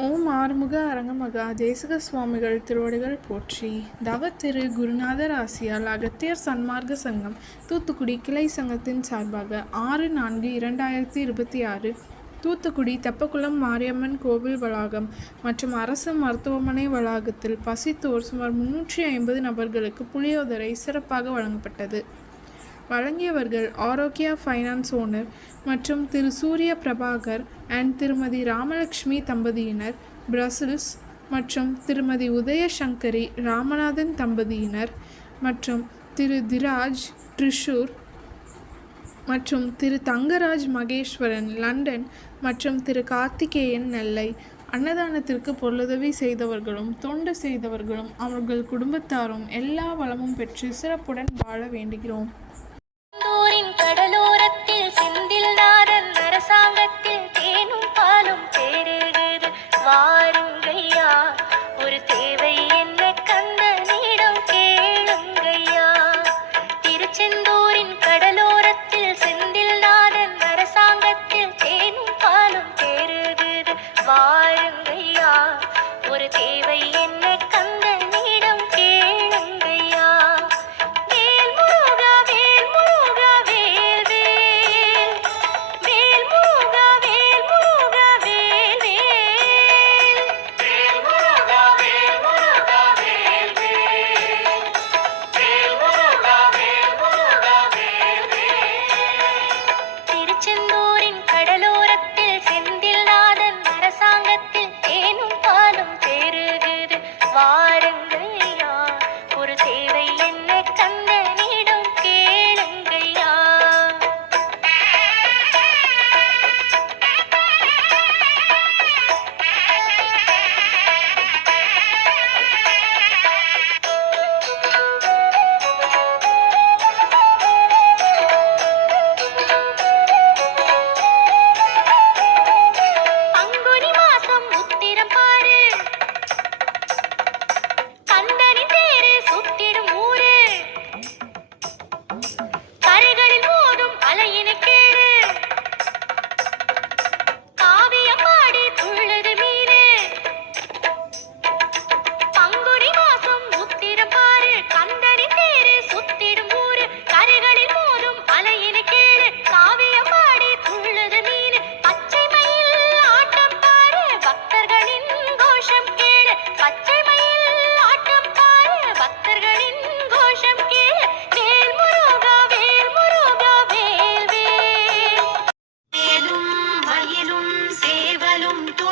ஓம் ஆறுமுக அரங்கமகா தேசிக சுவாமிகள் திருவடிகள் போற்றி. தவ திரு குருநாதர் ஆசியால் அகத்தியர் சன்மார்க்க சங்கம் தூத்துக்குடி கிளை சங்கத்தின் சார்பாக 6/4/2026 தூத்துக்குடி தெப்பக்குளம் மாரியம்மன் கோவில் வளாகம் மற்றும் அரசு மருத்துவமனை வளாகத்தில் பசித்தோர் சுமார் 350 நபர்களுக்கு புளியோதரை சிறப்பாக வழங்கப்பட்டது. வழங்கியவர்கள் ஆரோக்கியா ஃபைனான்ஸ் ஓனர் மற்றும் திரு சூரிய பிரபாகர் அண்ட் திருமதி ராமலட்சுமி தம்பதியினர் பிரசில்ஸ் மற்றும் திருமதி உதயசங்கரி ராமநாதன் தம்பதியினர் மற்றும் திரு திராஜ் ட்ரிஷூர் மற்றும் திரு தங்கராஜ் மகேஸ்வரன் லண்டன் மற்றும் திரு கார்த்திகேயன் நெல்லை. அன்னதானத்திற்கு பொருளுதவி செய்தவர்களும் தொண்டு செய்தவர்களும் அவர்கள் குடும்பத்தாரும் எல்லா வளமும் பெற்று சிறப்புடன் வாழ வேண்டுகிறோம்.